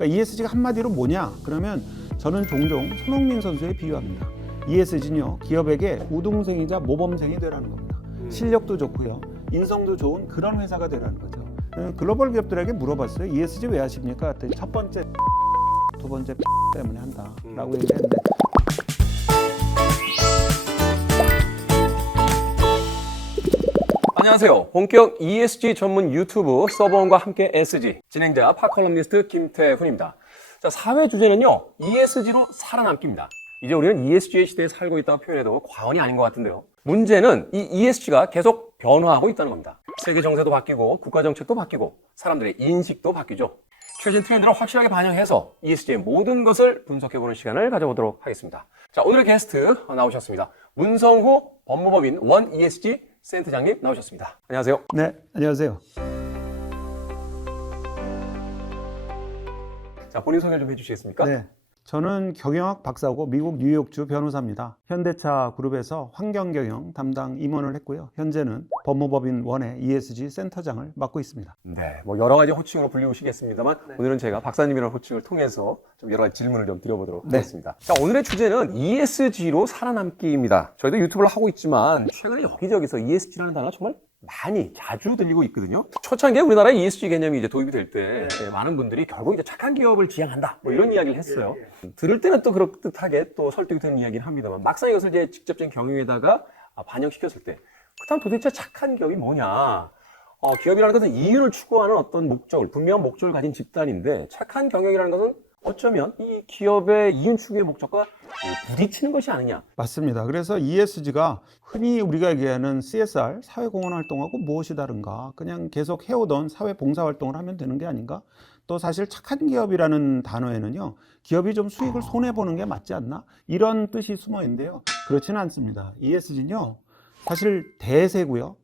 그러니까 ESG가 한마디로 뭐냐? 그러면 저는 종종 손흥민 선수에 비유합니다. ESG는요, 기업에게 우등생이자 모범생이 되라는 겁니다. 실력도 좋고요, 인성도 좋은 그런 회사가 되라는 거죠. 글로벌 기업들에게 물어봤어요. ESG 왜 하십니까? 그랬더니 첫 번째, 두 번째 때문에 한다라고 얘기했는데. 안녕하세요. 본격 ESG 전문 유튜브 서버원과 함께 SG 진행자 팟컬럼니스트 김태훈입니다. 자, 사회 주제는요, ESG로 살아남기입니다. 이제 우리는 ESG의 시대에 살고 있다고 표현해도 과언이 아닌 것 같은데요. 문제는 이 ESG가 계속 변화하고 있다는 겁니다. 세계 정세도 바뀌고 국가 정책도 바뀌고 사람들의 인식도 바뀌죠. 최신 트렌드를 확실하게 반영해서 ESG의 모든 것을 분석해보는 시간을 가져보도록 하겠습니다. 자, 오늘의 게스트 나오셨습니다. 문성후 법무법인 원 ESG 센터장님 나오셨습니다. 안녕하세요. 네, 안녕하세요. 자, 본인 소개 좀 해주시겠습니까? 네, 저는 경영학 박사고 미국 뉴욕주 변호사입니다. 현대차 그룹에서 환경경영 담당 임원을 했고요. 현재는 법무법인 원의 ESG 센터장을 맡고 있습니다. 네, 뭐 여러 가지 호칭으로 불리우시겠습니다만 오늘은 제가 박사님이라는 호칭을 통해서 좀 여러 가지 질문을 좀 드려보도록 하겠습니다. 자, 오늘의 주제는 ESG로 살아남기입니다. 저희도 유튜브를 하고 있지만 최근에 여기저기서 ESG라는 단어가 정말 많이 자주 들리고 있거든요. 초창기에 우리나라의 ESG 개념이 이제 도입이 될 때 많은 분들이 결국 이제 착한 기업을 지향한다 뭐 이런 이야기를 했어요. 들을 때는 또 그럴듯하게 또 설득이 되는 이야기를 합니다만 막상 이것을 이제 직접적인 경영에다가 반영시켰을 때 그다음 도대체 착한 기업이 뭐냐? 기업이라는 것은 이윤을 추구하는 어떤 목적을, 분명한 목적을 가진 집단인데 착한 경영이라는 것은 어쩌면 이 기업의 이윤 추구의 목적과 부딪히는 것이 아니냐. 맞습니다. 그래서 ESG가 흔히 우리가 얘기하는 CSR, 사회공헌 활동하고 무엇이 다른가? 그냥 계속 해오던 사회봉사 활동을 하면 되는 게 아닌가? 또 사실 착한 기업이라는 단어에는요, 기업이 좀 수익을 손해보는 게 맞지 않나? 이런 뜻이 숨어 있는데요. 그렇지는 않습니다. ESG는요, 사실 대세고요.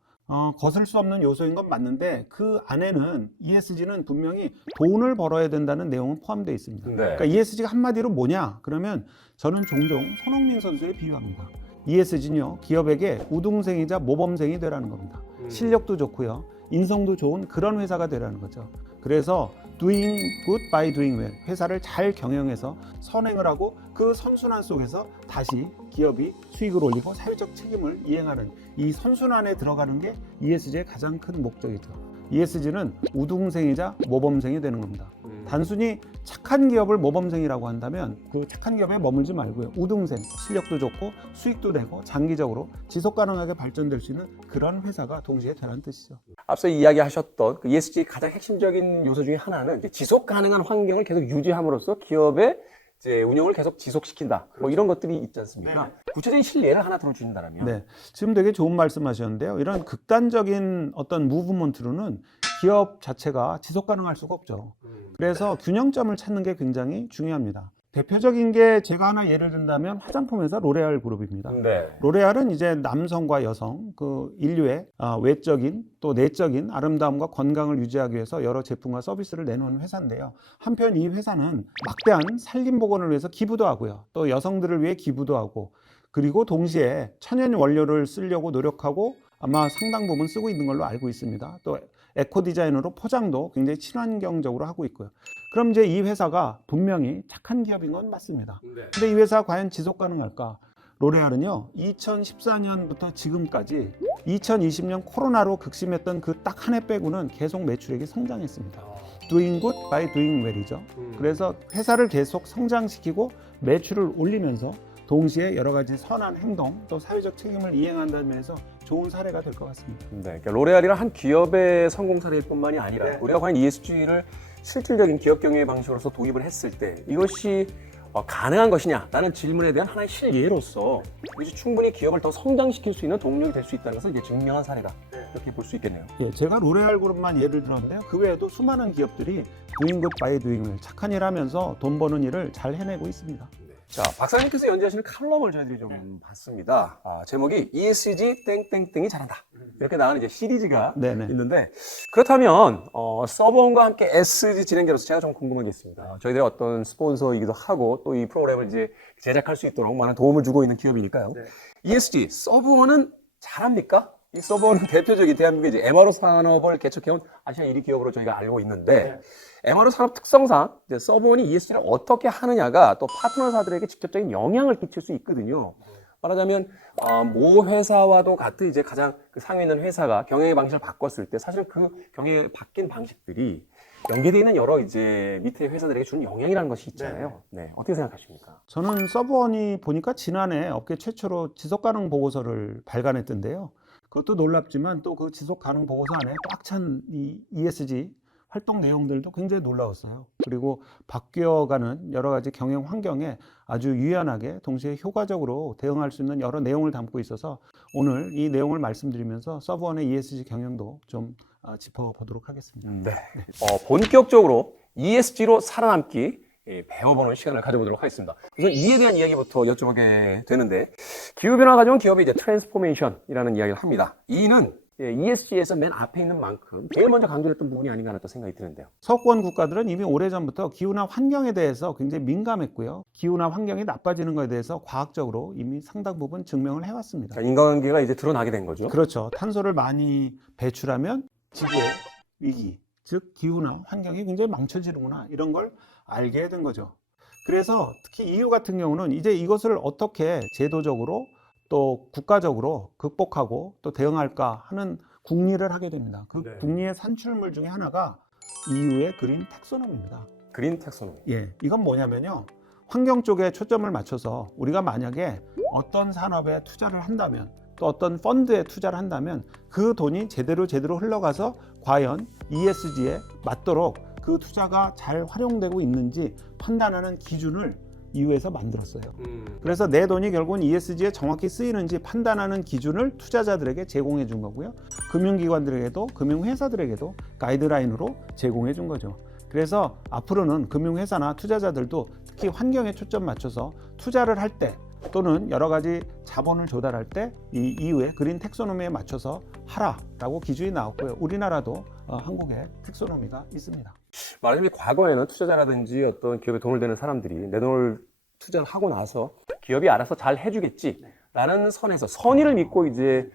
거슬 수 없는 요소인 건 맞는데 그 안에는 ESG는 분명히 돈을 벌어야 된다는 내용은 포함되어 있습니다. 네. 그러니까 ESG가 한마디로 뭐냐? 그러면 저는 종종 손흥민 선수에 비유합니다. ESG는요, 기업에게 우등생이자 모범생이 되라는 겁니다. 실력도 좋고요, 인성도 좋은 그런 회사가 되라는 거죠. 그래서 doing good by doing well, 회사를 잘 경영해서 선행을 하고 그 선순환 속에서 다시 기업이 수익을 올리고 사회적 책임을 이행하는 이 선순환에 들어가는 게 ESG의 가장 큰 목적이죠. ESG는 우등생이자 모범생이 되는 겁니다. 단순히 착한 기업을 모범생이라고 한다면 그 착한 기업에 머물지 말고요, 우등생, 실력도 좋고 수익도 내고 장기적으로 지속 가능하게 발전될 수 있는 그런 회사가 동시에 되라는 뜻이죠. 앞서 이야기하셨던 그 ESG의 가장 핵심적인 요소 중에 하나는 이제 지속 가능한 환경을 계속 유지함으로써 기업의 이제 운영을 계속 지속시킨다. 뭐 이런 것들이 있지 않습니까? 구체적인 실례를 하나 들어주신다면. 네, 지금 되게 좋은 말씀하셨는데요. 이런 극단적인 어떤 무브먼트로는 기업 자체가 지속 가능할 수가 없죠. 그래서 균형점을 찾는 게 굉장히 중요합니다. 대표적인 게 제가 하나 예를 든다면 화장품 회사 로레알 그룹입니다. 네. 로레알은 이제 남성과 여성, 그 인류의 외적인 또 내적인 아름다움과 건강을 유지하기 위해서 여러 제품과 서비스를 내놓은 회사인데요. 한편 이 회사는 막대한 산림보건을 위해서 기부도 하고요, 또 여성들을 위해 기부도 하고, 그리고 동시에 천연 원료를 쓰려고 노력하고 아마 상당 부분 쓰고 있는 걸로 알고 있습니다. 또 에코 디자인으로 포장도 굉장히 친환경적으로 하고 있고요. 그럼 이제 이 회사가 분명히 착한 기업인 건 맞습니다. 근데 이 회사가 과연 지속 가능할까? 로레알은요, 2014년부터 지금까지 2020년 코로나로 극심했던 그 딱 한 해 빼고는 계속 매출액이 성장했습니다. Doing good by doing well이죠. 그래서 회사를 계속 성장시키고 매출을 올리면서 동시에 여러 가지 선한 행동 또 사회적 책임을 이행한다는 면에서 좋은 사례가 될 것 같습니다. 네, 그러니까 로레알이란 한 기업의 성공 사례일 뿐만이 아니라 우리가 과연 ESG를 실질적인 기업 경영의 방식으로서 도입을 했을 때 이것이 가능한 것이냐라는 질문에 대한 하나의 실예로서 이것이 충분히 기업을 더 성장시킬 수 있는 동력이 될 수 있다는 것을 이제 증명한 사례다, 이렇게 볼 수 있겠네요. 예, 제가 로레알 그룹만 예를 들었는데요. 그 외에도 수많은 기업들이 doing good by doing well, 착한 일 하면서 돈 버는 일을 잘 해내고 있습니다. 자, 박사님께서 연재하시는 칼럼을 저희들이 좀 봤습니다. 제목이 ESG 땡땡땡이 잘한다, 이렇게 나오는 이제 시리즈가 네네. 있는데, 그렇다면 서버원과 함께 SG 진행자로서 제가 좀 궁금한 게 있습니다. 저희들의 어떤 스폰서이기도 하고 또 이 프로그램을 이제 제작할 수 있도록 많은 도움을 주고 있는 기업이니까요. ESG 서버원은 잘합니까? 이 서버는 대표적인 대한민국의 이제 MRO 산업을 개척해온 아시아 1위 기업으로 저희가 알고 있는데 MRO 산업 특성상 이제 서버원이 ESG를 어떻게 하느냐가 또 파트너사들에게 직접적인 영향을 끼칠 수 있거든요. 말하자면 모 회사와도 같은 이제 가장 그 상위 있는 회사가 경영의 방식을 바꿨을 때 사실 그 경영의 바뀐 방식들이 연계되어 있는 여러 이제 밑에 회사들에게 주는 영향이라는 것이 있잖아요. 네, 어떻게 생각하십니까? 저는 서브원이 보니까 지난해 업계 최초로 지속가능 보고서를 발간했던데요. 그것도 놀랍지만 또 그 지속가능 보고서 안에 꽉 찬 이 ESG 활동 내용들도 굉장히 놀라웠어요. 그리고 바뀌어가는 여러 가지 경영 환경에 아주 유연하게 동시에 효과적으로 대응할 수 있는 여러 내용을 담고 있어서 오늘 이 내용을 말씀드리면서 서브원의 ESG 경영도 좀 짚어보도록 하겠습니다. 네. 본격적으로 ESG로 살아남기 배워보는 시간을 가져보도록 하겠습니다. 우선 이에 대한 이야기부터 여쭤보게 되는데 기후변화 가져온 기업의 이제 트랜스포메이션이라는 이야기를 합니다. 이는 ESG에서 맨 앞에 있는 만큼 제일 먼저 강조했던 부분이 아닌가 하는 또 생각이 드는데요. 서구권 국가들은 이미 오래전부터 기후나 환경에 대해서 굉장히 민감했고요. 기후나 환경이 나빠지는 것에 대해서 과학적으로 이미 상당 부분 증명을 해왔습니다. 자, 인간관계가 이제 드러나게 된 거죠. 그렇죠. 탄소를 많이 배출하면 지구의 위기, 즉 기후나 환경이 굉장히 망쳐지는구나 이런 걸 알게 된 거죠. 그래서 특히 EU 같은 경우는 이제 이것을 어떻게 제도적으로 또 국가적으로 극복하고 또 대응할까 하는 궁리를 하게 됩니다. 그 네. 궁리의 산출물 중에 하나가 EU의 그린 텍소노미입니다. 그린 텍소노미. 예, 이건 뭐냐면요. 환경 쪽에 초점을 맞춰서 우리가 만약에 어떤 산업에 투자를 한다면 또 어떤 펀드에 투자를 한다면 그 돈이 제대로 흘러가서 과연 ESG에 맞도록 그 투자가 잘 활용되고 있는지 판단하는 기준을 EU에서 만들었어요. 그래서 내 돈이 결국은 ESG에 정확히 쓰이는지 판단하는 기준을 투자자들에게 제공해 준 거고요. 금융기관들에게도 금융회사들에게도 가이드라인으로 제공해 준 거죠. 그래서 앞으로는 금융회사나 투자자들도 특히 환경에 초점 맞춰서 투자를 할 때 또는 여러 가지 자본을 조달할 때 이 EU의 그린 텍소노미에 맞춰서 하라라고 기준이 나왔고요. 우리나라도 한국에 텍소노미가 있습니다. 말하자면 과거에는 투자자라든지 어떤 기업에 돈을 대는 사람들이 내 돈을 투자를 하고 나서 기업이 알아서 잘 해주겠지라는 선에서 선의를 믿고 이제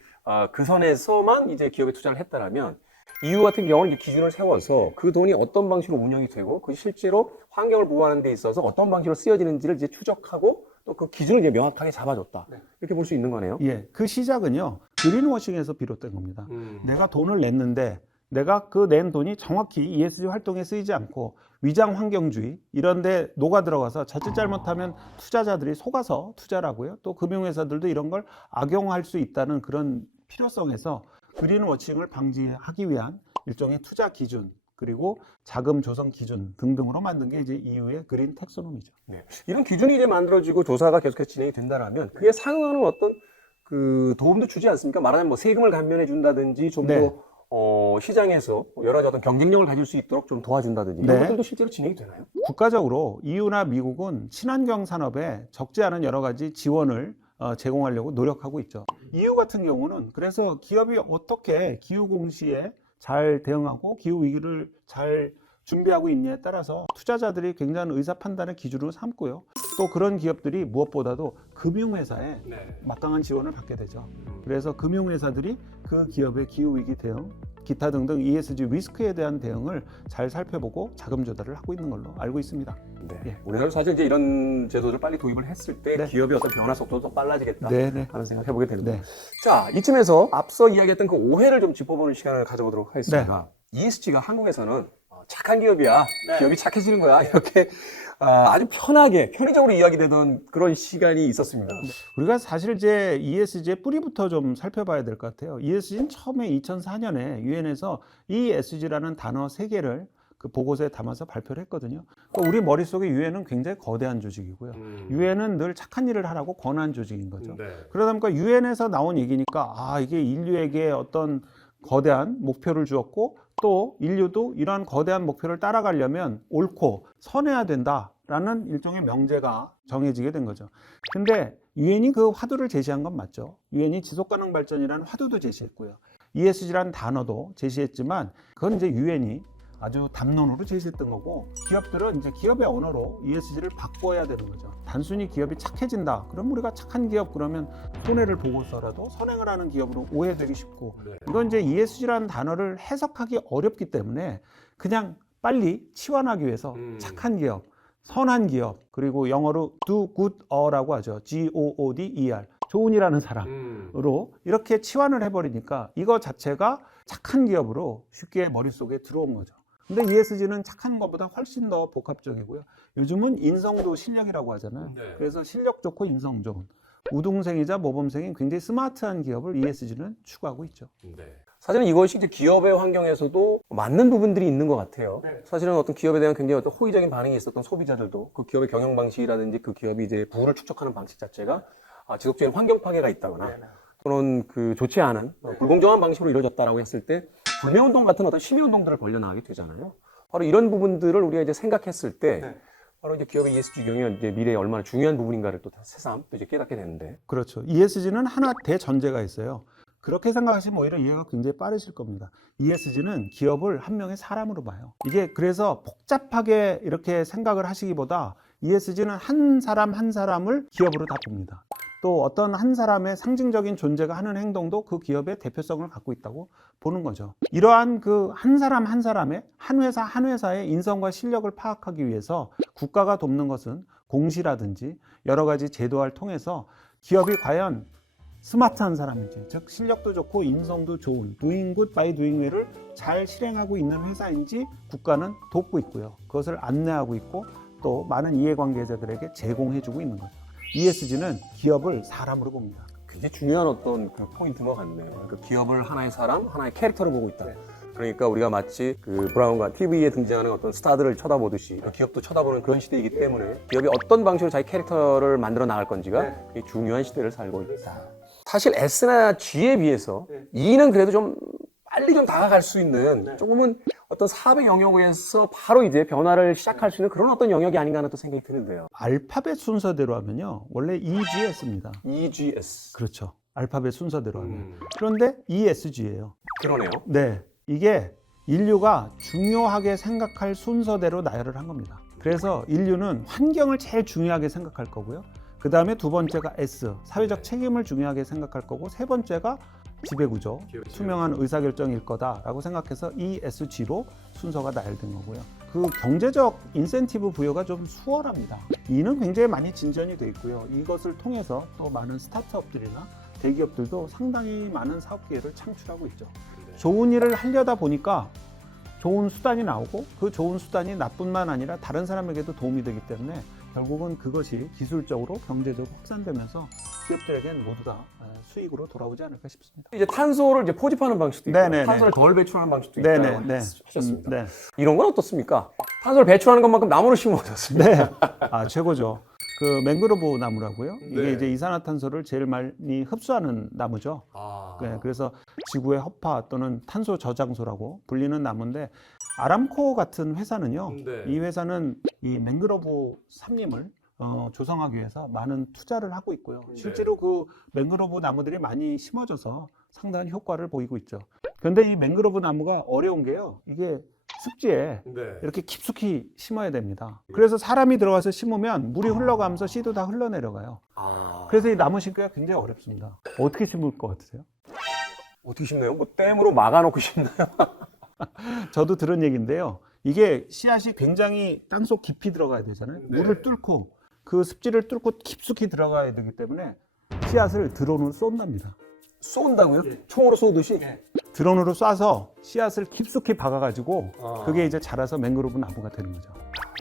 그 선에서만 이제 기업에 투자를 했다라면 EU 같은 경우는 기준을 세워서 그 돈이 어떤 방식으로 운영이 되고 그 실제로 환경을 보호하는 데 있어서 어떤 방식으로 쓰여지는지를 이제 추적하고 또 그 기준을 이제 명확하게 잡아줬다. 이렇게 볼 수 있는 거네요. 예, 그 시작은요 그린워싱에서 비롯된 겁니다. 내가 돈을 냈는데 내가 그 낸 돈이 정확히 ESG 활동에 쓰이지 않고 위장 환경주의 이런 데 녹아 들어가서 자칫 잘못하면 투자자들이 속아서 투자를 하고요. 또 금융회사들도 이런 걸 악용할 수 있다는 그런 필요성에서 그린워싱을 방지하기 위한 일종의 투자 기준 그리고 자금 조성 기준 등등으로 만든 게 이제 EU의 그린 텍소노미죠. 네. 이런 기준이 이제 만들어지고 조사가 계속해서 진행이 된다라면 그에 상응하는 어떤 그 도움도 주지 않습니까? 말하자면 뭐 세금을 감면해 준다든지 좀 더 네. 시장에서 여러 가지 어떤 경쟁력을 가질 수 있도록 좀 도와준다든지 이런 네. 것들도 실제로 진행이 되나요? 국가적으로 EU나 미국은 친환경 산업에 적지 않은 여러 가지 지원을 제공하려고 노력하고 있죠. EU 같은 경우는 그래서 기업이 어떻게 기후 공시에 잘 대응하고 기후 위기를 잘 준비하고 있냐에 따라서 투자자들이 굉장한 의사 판단의 기준으로 삼고요. 또 그런 기업들이 무엇보다도 금융회사에 막강한 지원을 받게 되죠. 그래서 금융회사들이 그 기업의 기후 위기 대응, 기타 등등 ESG 리스크에 대한 대응을 잘 살펴보고 자금 조달을 하고 있는 걸로 알고 있습니다. 네. 예. 우리나라도 사실 이제 이런 제도를 빨리 도입을 했을 때 네. 기업의 어떤 변화 속도도 더 빨라지겠다 네. 하는 생각 해보게 되는데 네. 자, 이쯤에서 앞서 이야기했던 그 오해를 좀 짚어보는 시간을 가져보도록 하겠습니다. ESG가 한국에서는 착한 기업이야. 기업이 착해지는 거야. 이렇게 아주 편의적으로 이야기되던 그런 시간이 있었습니다. 우리가 사실 이제 ESG의 뿌리부터 좀 살펴봐야 될 것 같아요. ESG는 처음에 2004년에 유엔에서 ESG라는 단어 3개를 그 보고서에 담아서 발표를 했거든요. 그러니까 우리 머릿속에 유엔은 굉장히 거대한 조직이고요. 유엔은 늘 착한 일을 하라고 권한 조직인 거죠. 그러다 보니까 유엔에서 나온 얘기니까 이게 인류에게 어떤 거대한 목표를 주었고 또 인류도 이러한 거대한 목표를 따라가려면 옳고 선해야 된다라는 일종의 명제가 정해지게 된 거죠. 근데 유엔이 그 화두를 제시한 건 맞죠. 유엔이 지속가능 발전이라는 화두도 제시했고요. ESG라는 단어도 제시했지만 그건 이제 유엔이 아주 담론으로 제시했던 거고, 기업들은 이제 기업의 언어로 ESG를 바꿔야 되는 거죠. 단순히 기업이 착해진다. 그럼 우리가 착한 기업 그러면 손해를 보고서라도 선행을 하는 기업으로 오해되기 쉽고, 이건 이제 ESG라는 단어를 해석하기 어렵기 때문에 그냥 빨리 치환하기 위해서 착한 기업, 선한 기업, 그리고 영어로 do good or라고 하죠. G-O-O-D-E-R. 좋은이라는 사람으로 이렇게 치환을 해버리니까 이거 자체가 착한 기업으로 쉽게 머릿속에 들어온 거죠. 근데 ESG는 착한 것보다 훨씬 더 복합적이고요. 요즘은 인성도 실력이라고 하잖아요. 그래서 실력 좋고 인성 좋은 우등생이자 모범생인 굉장히 스마트한 기업을 ESG는 추구하고 있죠. 사실은 이것이 이제 기업의 환경에서도 맞는 부분들이 있는 것 같아요. 사실은 어떤 기업에 대한 굉장히 어떤 호의적인 반응이 있었던 소비자들도 그 기업의 경영 방식이라든지 그 기업이 이제 부를 축적하는 방식 자체가 지속적인 환경 파괴가 있다거나 또는 그 좋지 않은 불공정한 방식으로 이루어졌다라고 했을 때 불매운동 같은 어떤 심의운동들을 벌려나가게 되잖아요. 바로 이런 부분들을 우리가 이제 생각했을 때 바로 이제 기업의 ESG 경영이 이제 미래에 얼마나 중요한 부분인가를 또 새삼 또 이제 깨닫게 되는데. 그렇죠. ESG는 하나 대전제가 있어요. 그렇게 생각하시면 오히려 이해가 굉장히 빠르실 겁니다. ESG는 기업을 한 명의 사람으로 봐요. 이게 그래서 복잡하게 이렇게 생각을 하시기보다 ESG는 한 사람 한 사람을 기업으로 다 봅니다. 또 어떤 한 사람의 상징적인 존재가 하는 행동도 그 기업의 대표성을 갖고 있다고 보는 거죠. 이러한 그 한 사람 한 사람의 한 회사 한 회사의 인성과 실력을 파악하기 위해서 국가가 돕는 것은 공시라든지 여러 가지 제도화를 통해서 기업이 과연 스마트한 사람인지, 즉 실력도 좋고 인성도 좋은 doing good by doing well을 잘 실행하고 있는 회사인지 국가는 돕고 있고요. 그것을 안내하고 있고 또 많은 이해관계자들에게 제공해주고 있는 거죠. ESG는 기업을 사람으로 봅니다. 굉장히 중요한 어떤 그 포인트인 것 같네요. 그 기업을 하나의 사람, 하나의 캐릭터로 보고 있다. 그러니까 우리가 마치 그 브라운관 TV에 등장하는 어떤 스타들을 쳐다보듯이 기업도 쳐다보는 그런 시대이기 때문에 기업이 어떤 방식으로 자기 캐릭터를 만들어 나갈 건지가 굉장히 중요한 시대를 살고 있다. 사실 S나 G에 비해서 E는 그래도 좀 빨리 좀 다가갈 수 있는 조금은 어떤 사업의 영역에서 바로 이제 변화를 시작할 수 있는 그런 어떤 영역이 아닌가 하는 또 생각이 드는데요. 알파벳 순서대로 하면요. 원래 EGS입니다. EGS. 그렇죠. 알파벳 순서대로 하면. 그런데 ESG예요. 그러네요. 네. 이게 인류가 중요하게 생각할 순서대로 나열을 한 겁니다. 그래서 인류는 환경을 제일 중요하게 생각할 거고요. 그 다음에 두 번째가 S, 사회적 책임을 중요하게 생각할 거고, 세 번째가 지배구조, 투명한 의사결정일 거다라고 생각해서 ESG로 순서가 나열된 거고요. 그 경제적 인센티브 부여가 좀 수월합니다. E는 굉장히 많이 진전이 돼 있고요. 이것을 통해서 또 많은 스타트업들이나 대기업들도 상당히 많은 사업 기회를 창출하고 있죠. 좋은 일을 하려다 보니까 좋은 수단이 나오고 그 좋은 수단이 나뿐만 아니라 다른 사람에게도 도움이 되기 때문에 결국은 그것이 기술적으로 경제적으로 확산되면서 기업들에게는 모두 다 수익으로 돌아오지 않을까 싶습니다. 이제 탄소를 이제 포집하는 방식도 있고 네네네. 탄소를 덜 배출하는 방식도 있다고 네네. 하셨습니다. 네. 이런 건 어떻습니까? 탄소를 배출하는 것만큼 나무를 심어줬습니다. 네. 아, 최고죠. 그 맹그로브 나무라고요. 이게 네. 이제 이산화탄소를 제일 많이 흡수하는 나무죠. 네, 그래서 지구의 허파 또는 탄소 저장소라고 불리는 나무인데, 아람코 같은 회사는요. 네. 이 회사는 이 맹그로브 산림을 조성하기 위해서 많은 투자를 하고 있고요. 실제로 그 맹그로브 나무들이 많이 심어져서 상당한 효과를 보이고 있죠. 그런데 이 맹그로브 나무가 어려운 게요. 이게 습지에 이렇게 깊숙이 심어야 됩니다. 그래서 사람이 들어가서 심으면 물이 흘러가면서 씨도 다 흘러내려가요. 그래서 이 나무 심기가 굉장히 어렵습니다. 어떻게 심을 것 같으세요? 어떻게 심나요? 뭐 댐으로 막아놓고 심나요? 저도 들은 얘기인데요. 이게 씨앗이 굉장히 땅속 깊이 들어가야 되잖아요. 물을 뚫고 그 습지를 뚫고 깊숙이 들어가야 되기 때문에 씨앗을 드론으로 쏜답니다. 쏜다고요? 총으로 쏘듯이? 드론으로 쏴서 씨앗을 깊숙이 박아가지고 그게 이제 자라서 맹그로브 나무가 되는 거죠.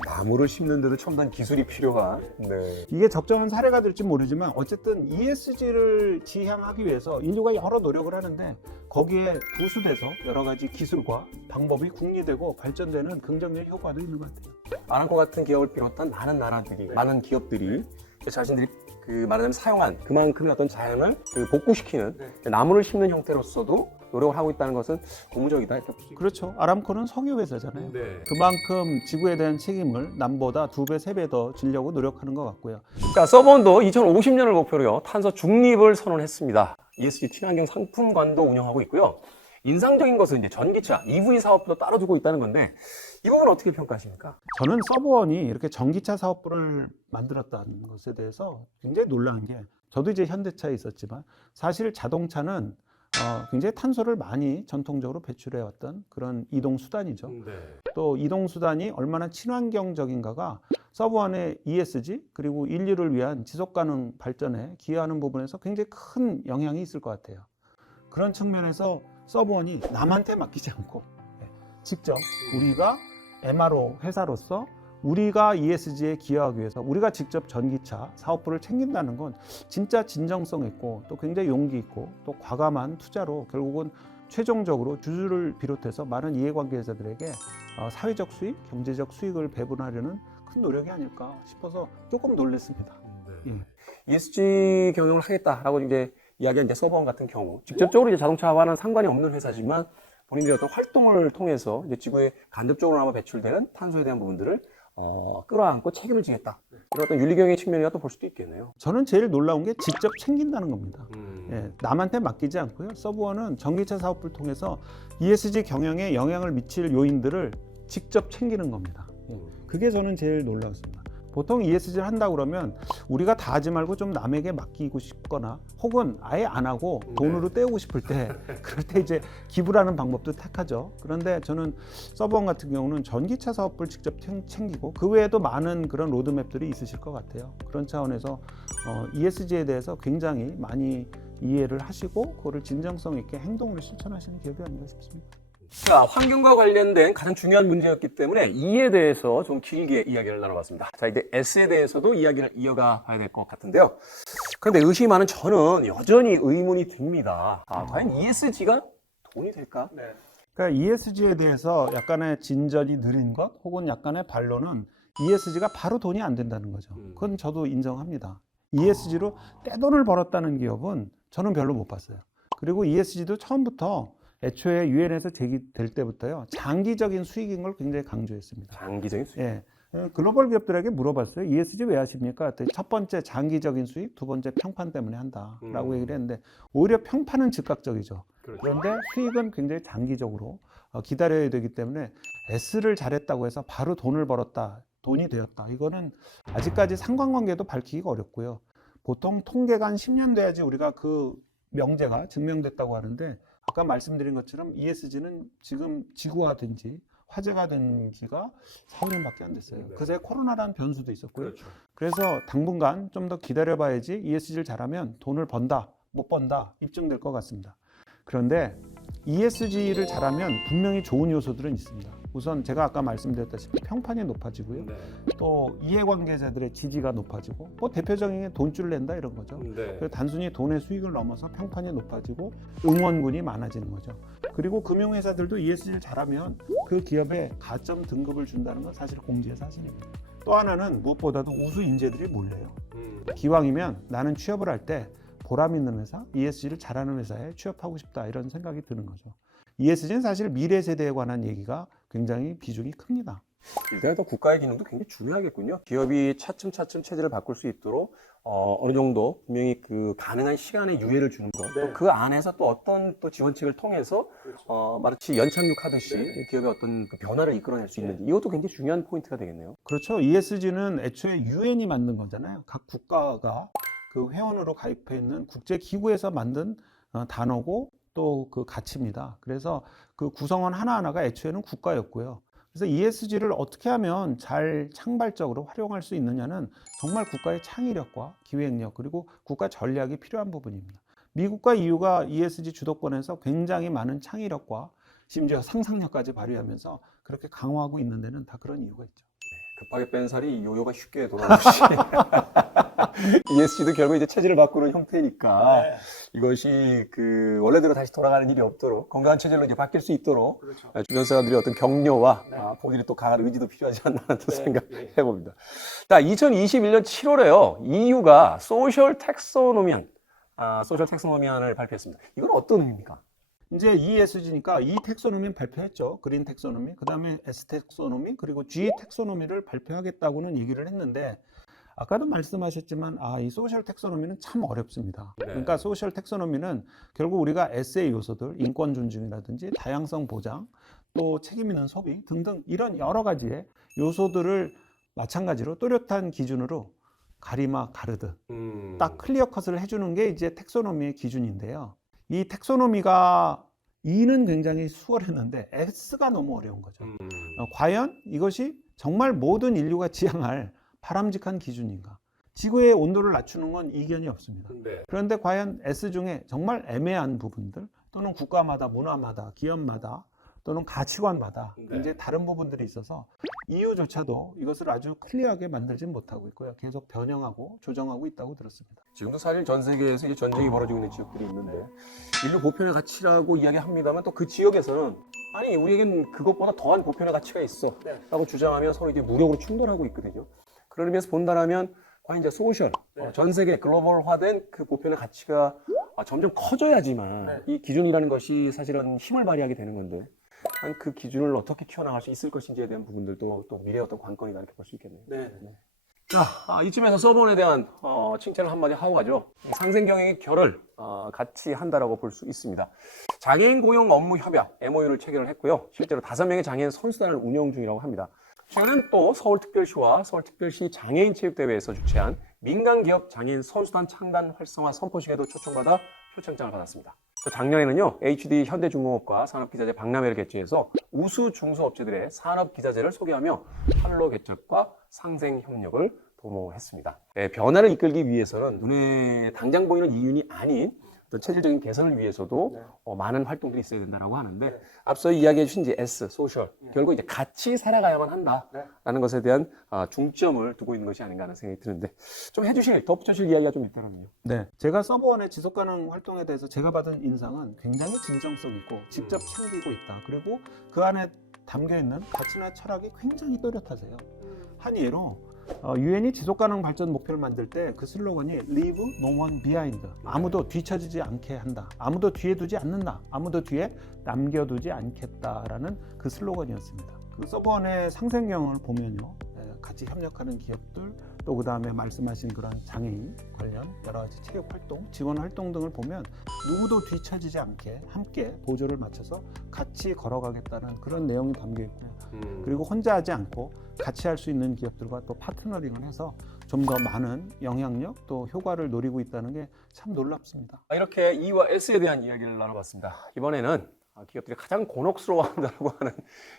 나무를 심는데도 첨단 기술이 필요한. 네. 이게 적정한 사례가 될지 모르지만 어쨌든 ESG를 지향하기 위해서 인류가 여러 노력을 하는데 거기에 부수돼서 여러 가지 기술과 방법이 국리되고 발전되는 긍정적 효과도 있는 것 같아요. 아람코 같은 기업을 비롯한 많은 나라들이, 많은 기업들이 자신들이 그 말하자면 사용한 그만큼의 어떤 자연을 복구시키는 나무를 심는 형태로서도 노력을 하고 있다는 것은 고무적이다. 그렇죠. 아람코는 석유 회사잖아요. 그만큼 지구에 대한 책임을 남보다 2배, 3배 더 지려고 노력하는 것 같고요. 자, 서번도 2050년을 목표로요 탄소 중립을 선언했습니다. ESG 친환경 상품관도 운영하고 있고요. 인상적인 것은 이제 전기차, EV 사업도 따로 두고 있다는 건데 이 부분 어떻게 평가하십니까? 저는 서브원이 이렇게 전기차 사업부를 만들었다는 것에 대해서 굉장히 놀란 게, 저도 이제 현대차에 있었지만 사실 자동차는 굉장히 탄소를 많이 전통적으로 배출해 왔던 그런 이동 수단이죠. 또 이동 수단이 얼마나 친환경적인가가 서브원의 ESG 그리고 인류를 위한 지속 가능 발전에 기여하는 부분에서 굉장히 큰 영향이 있을 것 같아요. 그런 측면에서 서브원이 남한테 맡기지 않고 직접 우리가 MRO 회사로서 우리가 ESG에 기여하기 위해서 우리가 직접 전기차 사업부를 챙긴다는 건 진짜 진정성 있고 또 굉장히 용기 있고 또 과감한 투자로 결국은 최종적으로 주주를 비롯해서 많은 이해관계자들에게 사회적 수익, 경제적 수익을 배분하려는 큰 노력이 아닐까 싶어서 조금 놀랐습니다. ESG 경영을 하겠다라고 이제 이야기한 이제 서버원 같은 경우 직접적으로 이제 자동차와는 상관이 없는 회사지만 본인들의 어떤 활동을 통해서 이제 지구에 간접적으로나마 배출되는 탄소에 대한 부분들을 끌어안고 책임을 지겠다. 이런 어떤 윤리경영의 측면이라 또 볼 수도 있겠네요. 저는 제일 놀라운 게 직접 챙긴다는 겁니다. 남한테 맡기지 않고요. 서브원은 전기차 사업부를 통해서 ESG 경영에 영향을 미칠 요인들을 직접 챙기는 겁니다. 그게 저는 제일 놀라웠습니다. 보통 ESG를 한다고 그러면 우리가 다 하지 말고 좀 남에게 맡기고 싶거나 혹은 아예 안 하고 돈으로 때우고 싶을 때 그럴 때 이제 기부라는 방법도 택하죠. 그런데 저는 서브원 같은 경우는 전기차 사업부를 직접 챙기고 그 외에도 많은 그런 로드맵들이 있으실 것 같아요. 그런 차원에서 ESG에 대해서 굉장히 많이 이해를 하시고 그거를 진정성 있게 행동으로 실천하시는 기업이 아닌가 싶습니다. 자, 환경과 관련된 가장 중요한 문제였기 때문에 E에 대해서 좀 길게 이야기를 나눠봤습니다. 자, 이제 S에 대해서도 이야기를 이어가 봐야 될 것 같은데요. 그런데 의심이 많은 저는 여전히 의문이 듭니다. 과연 ESG가 돈이 될까? 그러니까 ESG에 대해서 약간의 진전이 느린 것 혹은 약간의 반론은 ESG가 바로 돈이 안 된다는 거죠. 그건 저도 인정합니다. ESG로 떼돈을 벌었다는 기업은 저는 별로 못 봤어요. 그리고 ESG도 처음부터 애초에 유엔에서 제기될 때부터요, 장기적인 수익인 걸 굉장히 강조했습니다. 장기적인 수익. 예. 글로벌 기업들에게 물어봤어요. ESG 왜 하십니까? 그랬더니 첫 번째 장기적인 수익, 두 번째 평판 때문에 한다라고 얘기를 했는데 오히려 평판은 즉각적이죠. 그런데 수익은 굉장히 장기적으로 기다려야 되기 때문에 S를 잘했다고 해서 바로 돈을 벌었다, 돈이 되었다. 이거는 아직까지 상관관계도 밝히기가 어렵고요. 보통 통계가 한 10년 돼야지 우리가 그 명제가 증명됐다고 하는데 아까 말씀드린 것처럼 ESG는 지금 지구화된 지 화제가 된 지가 4, 5년밖에 안 됐어요. 그새 코로나라는 변수도 있었고요. 그래서 당분간 좀 더 기다려봐야지 ESG를 잘하면 돈을 번다, 못 번다 입증될 것 같습니다. 그런데 ESG를 잘하면 분명히 좋은 요소들은 있습니다. 우선 제가 아까 말씀드렸다시피 평판이 높아지고요. 또 이해관계자들의 지지가 높아지고 뭐 대표적인 게 돈줄을 낸다 이런 거죠. 단순히 돈의 수익을 넘어서 평판이 높아지고 응원군이 많아지는 거죠. 그리고 금융회사들도 ESG를 잘하면 그 기업에 가점 등급을 준다는 건 사실 공지의 사실입니다. 또 하나는 무엇보다도 우수 인재들이 몰려요. 기왕이면 나는 취업을 할 때 보람 있는 회사, ESG를 잘하는 회사에 취업하고 싶다 이런 생각이 드는 거죠. ESG는 사실 미래 세대에 관한 얘기가 굉장히 비중이 큽니다. 일단 또 국가의 기능도 굉장히 중요하겠군요. 기업이 차츰차츰 체제를 바꿀 수 있도록 어느 정도 분명히 그 가능한 시간의 유예를 주는 것, 또 그 안에서 또 어떤 또 지원책을 통해서 마치 연착륙하듯이 기업의 어떤 그 변화를 이끌어낼 수 있는지 이것도 굉장히 중요한 포인트가 되겠네요. 그렇죠. ESG는 애초에 유엔이 만든 거잖아요. 각 국가가 그 회원으로 가입해 있는 국제기구에서 만든 단어고 또 그 가치입니다. 그래서 그 구성원 하나하나가 애초에는 국가였고요. 그래서 ESG를 어떻게 하면 잘 창발적으로 활용할 수 있느냐는 정말 국가의 창의력과 기획력 그리고 국가 전략이 필요한 부분입니다. 미국과 EU가 ESG 주도권에서 굉장히 많은 창의력과 심지어 상상력까지 발휘하면서 그렇게 강화하고 있는 데는 다 그런 이유가 있죠. 급하게 뺀 살이 요요가 쉽게 돌아오듯이 ESG도 결국 이제 체질을 바꾸는 형태니까 이것이 그 원래대로 다시 돌아가는 일이 없도록 건강한 체질로 이제 바뀔 수 있도록 주변 사람들의 어떤 격려와 본인의 또 강한 의지도 필요하지 않나 하는 또 생각해 봅니다. 자, 2021년 7월에요. EU가 소셜 텍소노미안을 발표했습니다. 이건 어떤 의미입니까? 이제 ESG니까 E 텍소노미 발표했죠. 그린 텍소노미, 그 다음에 S 텍소노미, 그리고 G 텍소노미를 발표하겠다고는 얘기를 했는데 아까도 말씀하셨지만 이 소셜 텍소노미는 참 어렵습니다. 네. 그러니까 소셜 텍소노미는 결국 우리가 S의 요소들, 인권 존중이라든지 다양성 보장, 또 책임 있는 소비 등등 이런 여러 가지의 요소들을 마찬가지로 또렷한 기준으로 가리마 가르듯 딱 클리어 컷을 해주는 게 이제 텍소노미의 기준인데요. 이 텍소노미가 E는 굉장히 수월했는데 S가 너무 어려운 거죠. 과연 이것이 정말 모든 인류가 지향할 바람직한 기준인가? 지구의 온도를 낮추는 건 이견이 없습니다. 네. 그런데 과연 S 중에 정말 애매한 부분들 또는 국가마다 문화마다 기업마다 또는 가치관마다 네. 굉장히 다른 부분들이 있어서 EU조차도 이것을 아주 클리어하게 만들지 못하고 있고요. 계속 변형하고 조정하고 있다고 들었습니다. 지금도 사실 전 세계에서 이제 전쟁이 벌어지고 있는 지역들이 있는데 인류 보편의 가치라고 이야기합니다만 또 그 지역에서는 아니 우리에겐 그것보다 더한 보편의 가치가 있어 라고 주장하며 서로 이제 무력으로 충돌하고 있거든요. 그런 의미에서 본다라면 과연 이제 소셜, 전 세계 글로벌화된 그 보편의 가치가 점점 커져야지만 이 기준이라는 것이 사실은 힘을 발휘하게 되는 건데 과연 그 기준을 어떻게 키워나갈 수 있을 것인지에 대한 부분들도 또 미래의 어떤 관건이다 이렇게 볼 수 있겠네요. 자, 이쯤에서 서번에 대한 칭찬을 한마디 하고 가죠. 상생 경영의 결을 같이 한다라고 볼 수 있습니다. 장애인 고용 업무 협약 MOU를 체결을 했고요. 실제로 5명의 장애인 선수단을 운영 중이라고 합니다. 최근 또 서울특별시와 서울특별시 장애인 체육대회에서 주최한 민간기업 장애인 선수단 창단 활성화 선포식에도 초청받아 표창장을 받았습니다. 또 작년에는요, HD 현대중공업과 산업기자재 박람회를 개최해서 우수 중소업체들의 산업기자재를 소개하며 판로 개척과 상생 협력을 도모했습니다. 변화를 이끌기 위해서는 눈에 당장 보이는 이윤이 아닌 어떤 체질적인 개선을 위해서도 많은 활동들이 있어야 된다고 하는데 앞서 이야기해 주신 이제 S, 소셜, 결국 이제 같이 살아가야만 한다라는 것에 대한 중점을 두고 있는 것이 아닌가 하는 생각이 드는데 좀 덧붙여주실 이야기가 좀 있다면요. 네, 제가 서버원의 지속가능 활동에 대해서 제가 받은 인상은 굉장히 진정성 있고 직접 챙기고 있다. 그리고 그 안에 담겨있는 가치나 철학이 굉장히 또렷하세요. 한 예로 유엔이 지속가능 발전 목표를 만들 때 그 슬로건이 Leave no one behind. 아무도 뒤처지지 않게 한다. 아무도 뒤에 두지 않는다. 아무도 뒤에 남겨두지 않겠다라는 그 슬로건이었습니다. 그 서버원의 상생경을 보면요, 같이 협력하는 기업들 또 그 다음에 말씀하신 그런 장애인 관련 여러 가지 체육 활동, 지원 활동 등을 보면 누구도 뒤처지지 않게 함께 보조를 맞춰서 같이 걸어가겠다는 그런 내용이 담겨 있고요. 그리고 혼자 하지 않고 같이 할 수 있는 기업들과 또 파트너링을 해서 좀 더 많은 영향력 또 효과를 노리고 있다는 게 참 놀랍습니다. 이렇게 E와 S에 대한 이야기를 나눠봤습니다. 이번에는 기업들이 가장 곤혹스러워한다고 하는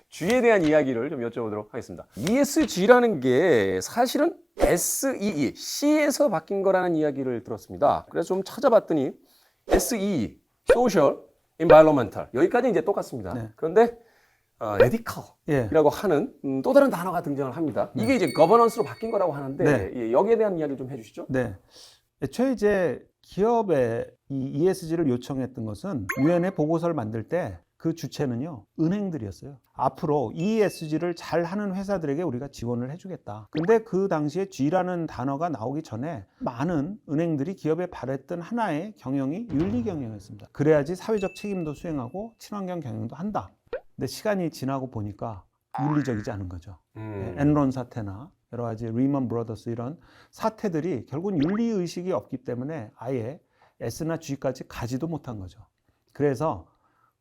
G에 대한 이야기를 좀 여쭤보도록 하겠습니다. ESG라는 게 사실은 SEE, C에서 바뀐 거라는 이야기를 들었습니다. 그래서 좀 찾아봤더니 SEE, Social, Environmental 여기까지 이제 똑같습니다. 네. 그런데 Radical이라고 하는 또 다른 단어가 등장을 합니다. 이게 이제 Governance로 바뀐 거라고 하는데 여기에 대한 이야기를 좀 해주시죠. 네. 애초에 이제 기업에 이 ESG를 요청했던 것은 유엔의 보고서를 만들 때 그 주체는요, 은행들이었어요. 앞으로 ESG를 잘 하는 회사들에게 우리가 지원을 해주겠다. 근데 그 당시에 G라는 단어가 나오기 전에 많은 은행들이 기업에 바랬던 하나의 경영이 윤리 경영이었습니다. 그래야지 사회적 책임도 수행하고 친환경 경영도 한다. 근데 시간이 지나고 보니까 윤리적이지 않은 거죠. 엔론 사태나 여러 가지 리먼 브러더스 이런 사태들이 결국은 윤리의식이 없기 때문에 아예 S나 G까지 가지도 못한 거죠. 그래서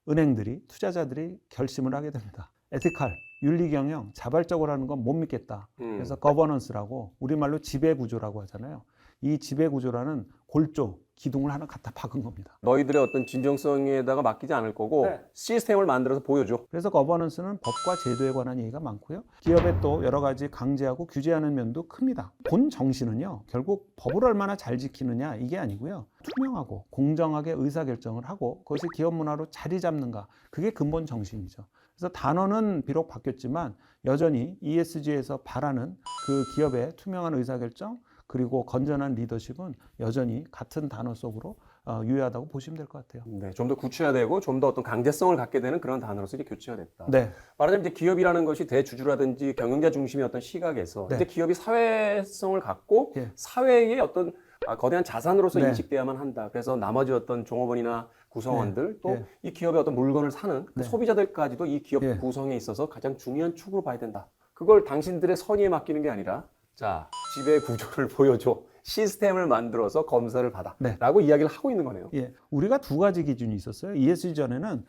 은행들이, 투자자들이 결심을 하게 됩니다. 에티컬, 윤리경영, 자발적으로 하는 건 못 믿겠다. 그래서 거버넌스라고 우리말로 지배구조라고 하잖아요. 이 지배구조라는 골조, 기둥을 하나 갖다 박은 겁니다. 너희들의 어떤 진정성에다가 맡기지 않을 거고 시스템을 만들어서 보여줘. 그래서 거버넌스는 법과 제도에 관한 얘기가 많고요. 기업에 또 여러 가지 강제하고 규제하는 면도 큽니다. 본 정신은요, 결국 법을 얼마나 잘 지키느냐 이게 아니고요. 투명하고 공정하게 의사결정을 하고 그것이 기업 문화로 자리 잡는가, 그게 근본 정신이죠. 그래서 단어는 비록 바뀌었지만 여전히 ESG에서 바라는 그 기업의 투명한 의사결정 그리고 건전한 리더십은 여전히 같은 단어 속으로 유효하다고 보시면 될 것 같아요. 네, 좀 더 구체화되고 좀 더 어떤 강제성을 갖게 되는 그런 단어로서 이제 교체가 됐다. 네. 말하자면 이제 기업이라는 것이 대주주라든지 경영자 중심의 어떤 시각에서 네. 이제 기업이 사회성을 갖고 사회의 어떤 거대한 자산으로서 인식돼야만 한다. 그래서 나머지 어떤 종업원이나 구성원들 또 이 기업의 어떤 물건을 사는 그 소비자들까지도 이 기업 구성에 있어서 가장 중요한 축으로 봐야 된다. 그걸 당신들의 선의에 맡기는 게 아니라 자, 지배 구조를 보여줘. 시스템을 만들어서 검사를 받아. 네. 라고 이야기를 하고 있는 거네요. 예, 우리가 두 가지 기준이 있었어요. ESG 전에는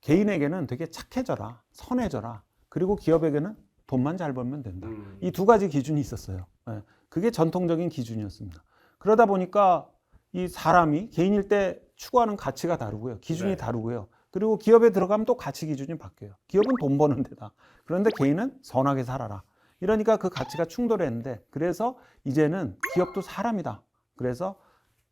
개인에게는 되게 착해져라, 선해져라. 그리고 기업에게는 돈만 잘 벌면 된다. 이 두 가지 기준이 있었어요. 예, 그게 전통적인 기준이었습니다. 그러다 보니까 이 사람이 개인일 때 추구하는 가치가 다르고요. 기준이 네. 다르고요. 그리고 기업에 들어가면 또 가치 기준이 바뀌어요. 기업은 돈 버는 데다. 그런데 개인은 선하게 살아라. 이러니까 그 가치가 충돌했는데 그래서 이제는 기업도 사람이다. 그래서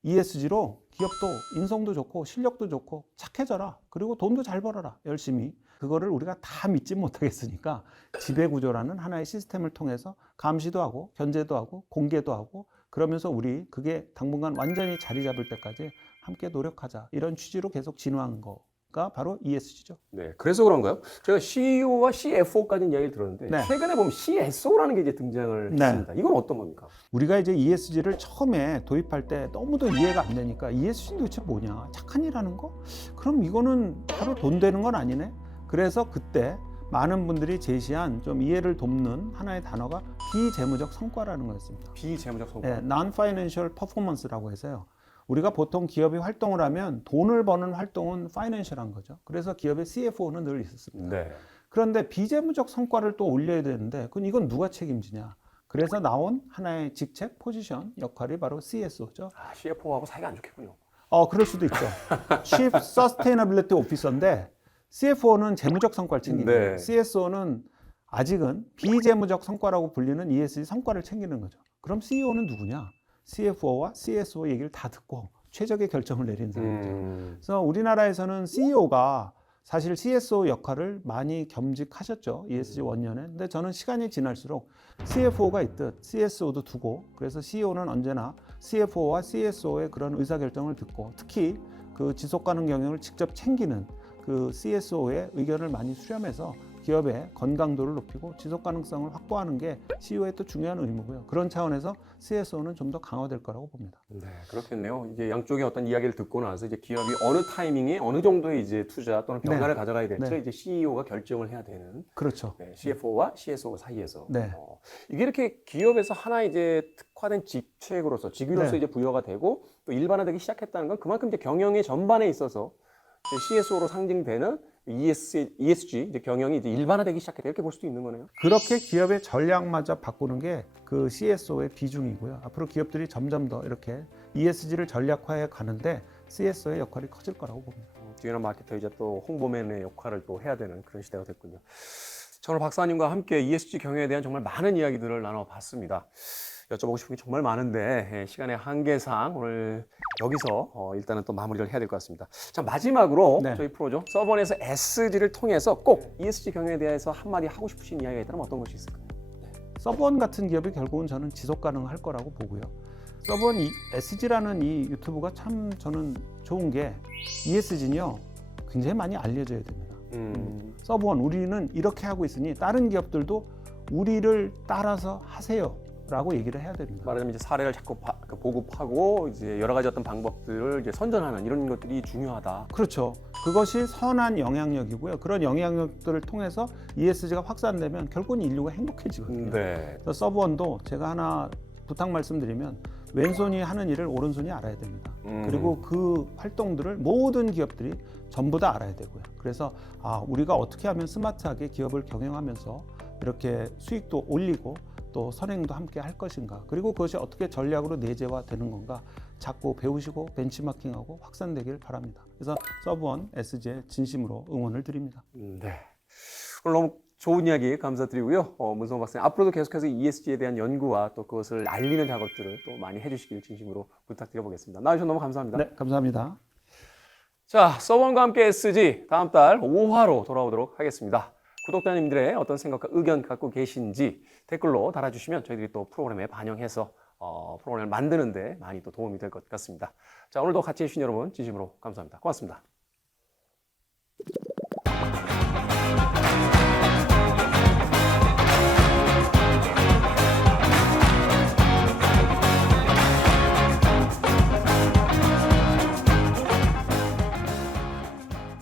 ESG로 기업도 인성도 좋고 실력도 좋고 착해져라. 그리고 돈도 잘 벌어라. 열심히. 그거를 우리가 다 믿지 못하겠으니까 지배구조라는 하나의 시스템을 통해서 감시도 하고 견제도 하고 공개도 하고 그러면서 우리 그게 당분간 완전히 자리 잡을 때까지 함께 노력하자. 이런 취지로 계속 진화한 거가 바로 ESG죠. 네, 그래서 그런가요? 제가 CEO와 CFO까지는 이야기를 들었는데 네. 최근에 보면 CSO라는 게 이제 등장을 네. 했습니다. 이건 어떤 겁니까? 우리가 이제 ESG를 처음에 도입할 때 너무도 이해가 안 되니까 ESG는 도대체 뭐냐? 착한 일 하는 거? 그럼 이거는 바로 돈 되는 건 아니네? 그래서 그때 많은 분들이 제시한 좀 이해를 돕는 하나의 단어가 비재무적 성과라는 거였습니다. 비재무적 성과. 네, Non-Financial Performance라고 해서요. 우리가 보통 기업이 활동을 하면 돈을 버는 활동은 파이낸셜한 거죠. 그래서 기업의 CFO는 늘 있었습니다. 네. 그런데 비재무적 성과를 또 올려야 되는데 그건 이건 누가 책임지냐? 그래서 나온 하나의 직책, 포지션, 역할이 바로 CSO죠. 아, CFO하고 사이가 안 좋겠군요. 그럴 수도 있죠. Chief Sustainability Officer인데 CFO는 재무적 성과를 챙기고 네. CSO는 아직은 비재무적 성과라고 불리는 ESG 성과를 챙기는 거죠. 그럼 CEO는 누구냐? CFO와 CSO 얘기를 다 듣고 최적의 결정을 내리는 사람이죠. 그래서 우리나라에서는 CEO가 사실 CSO 역할을 많이 겸직하셨죠. ESG 원년에. 근데 저는 시간이 지날수록 CFO가 있듯 CSO도 두고 그래서 CEO는 언제나 CFO와 CSO의 그런 의사결정을 듣고 특히 그 지속가능 경영을 직접 챙기는 그 CSO의 의견을 많이 수렴해서 기업의 건강도를 높이고 지속 가능성을 확보하는 게 CEO의 또 중요한 의무고요. 그런 차원에서 CSO는 좀 더 강화될 거라고 봅니다. 네, 그렇겠네요. 이제 양쪽의 어떤 이야기를 듣고 나서 이제 기업이 어느 타이밍에 어느 정도의 이제 투자 또는 변화를 가져가야 될지 이제 CEO가 결정을 해야 되는. 그렇죠. 네, CFO와 CSO 사이에서. 네. 이게 이렇게 기업에서 하나 이제 특화된 직책으로서 직위로서 네. 이제 부여가 되고 또 일반화되기 시작했다는 건 그만큼 이제 경영의 전반에 있어서 CSO로 상징되는 ESG 이제 경영이 이제 일반화되기 시작했다 이렇게 볼 수도 있는 거네요. 그렇게 기업의 전략마저 바꾸는 게 그 CSO의 비중이고요. 앞으로 기업들이 점점 더 이렇게 ESG를 전략화해 가는데 CSO의 역할이 커질 거라고 봅니다. 뛰어난 마케터 이제 또 홍보맨의 역할을 또 해야 되는 그런 시대가 됐군요. 저는 박사님과 함께 ESG 경영에 대한 정말 많은 이야기들을 나눠봤습니다. 여쭤보고 싶은 게 정말 많은데 시간의 한계상 오늘 여기서 일단은 또 마무리를 해야 될 것 같습니다. 자, 마지막으로 네. 저희 프로죠. 서번에서 SG를 통해서 꼭 ESG 경영에 대해서 한마디 하고 싶으신 이야기가 있다면 어떤 것이 있을까요? 서브원 같은 기업이 결국은 저는 지속 가능할 거라고 보고요. 서브원 SG라는 이 유튜브가 참 저는 좋은 게 ESG는요 굉장히 많이 알려져야 됩니다. 서브원 우리는 이렇게 하고 있으니 다른 기업들도 우리를 따라서 하세요. 라고 얘기를 해야 됩니다. 말하자면 이제 사례를 자꾸 보급하고 이제 여러 가지 어떤 방법들을 이제 선전하는 이런 것들이 중요하다. 그렇죠. 그것이 선한 영향력이고요. 그런 영향력들을 통해서 ESG가 확산되면 결국은 인류가 행복해지거든요. 네. 그래서 서브원도 제가 하나 부탁 말씀드리면 왼손이 하는 일을 오른손이 알아야 됩니다. 그리고 그 활동들을 모든 기업들이 전부 다 알아야 되고요. 그래서 우리가 어떻게 하면 스마트하게 기업을 경영하면서 이렇게 수익도 올리고 또 선행도 함께 할 것인가, 그리고 그것이 어떻게 전략으로 내재화되는 건가 자꾸 배우시고 벤치마킹하고 확산되길 바랍니다. 그래서 서브원 SG에 진심으로 응원을 드립니다. 네. 오늘 너무 좋은 이야기 감사드리고요. 문성호 박사님 앞으로도 계속해서 ESG에 대한 연구와 또 그것을 알리는 작업들을 또 많이 해주시길 진심으로 부탁드려보겠습니다. 나와주셔서 너무 감사합니다. 네, 감사합니다. 자, 서번과 함께 SG 다음 달 5화로 돌아오도록 하겠습니다. 구독자님들의 어떤 생각과 의견 갖고 계신지 댓글로 달아주시면 저희들이 또 프로그램에 반영해서 프로그램을 만드는데 많이 또 도움이 될 것 같습니다. 자, 오늘도 같이 해주신 여러분 진심으로 감사합니다. 고맙습니다.